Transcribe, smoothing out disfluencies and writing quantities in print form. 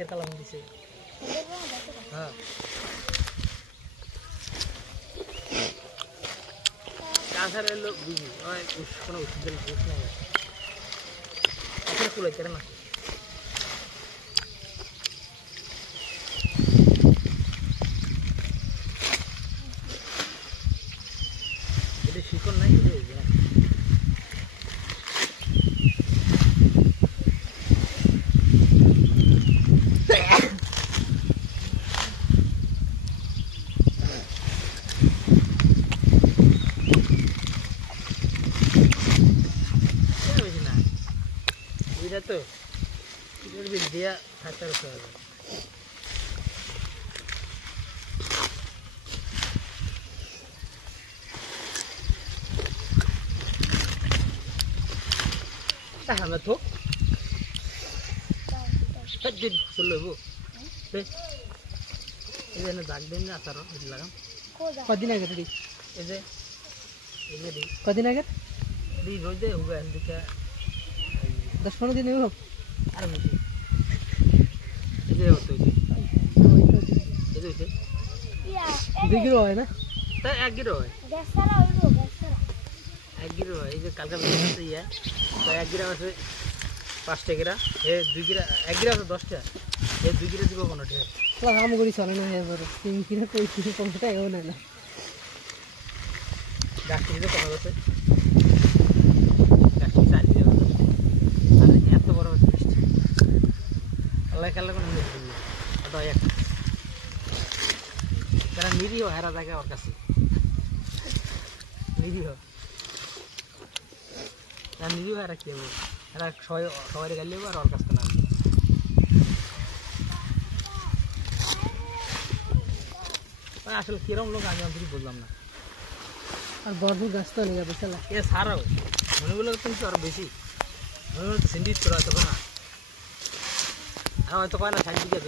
শীতের কালাম দিছে হ্যাঁ কাঁসার এলো বুঝি ওই কোনো ওষুধ দিলে শেষ নাই আসলে কুলাই করে না এটা শিকড় নাই তো দিয়া থাকতে হবে তাহলে তো দিন ফসল লইব এই যে দাগ দিন না আসার লাগাম কদিন আগে দিই এই যে কদিন আগে দিই রোজে হবে দিকে 10-15 दिन हो আর বেশি এই যে হতো এই যে 2 কিলো হয় না তা 1 কিলো হয় গ্যাসরা হইলো গ্যাসরা 1 কিলো হয় এই যে কালকে বেশি ইয়া তো 1 কিলো আছে 5 টাকা এ 2 কিলো 1 কিলো আছে 10 টাকা এই 2 কিলো দিব কোন টাকা তো কাম করি চলে না এবারে 3 কিলো কই কিছু 15 টাকা না না ডাক্তার দিতে কম আছে ডাক্তার চালিয়ে কালা কোন মিল দিই ওটা এক তারা নিরীহ হারা জায়গা ওর কাছে নিরীহ হারা কি হবে এরা সবাই গেলে আর ওর কাছে না আসলে কিরম লোক আমি আমি বললাম না আর বড় গাছ তো নিয়ে যাবে চলা এ সারাও মনেগুলো তুমি আরো বেশি মনে সিন্ডিট করা তখন না হয়তো কয় না সাইড দিকে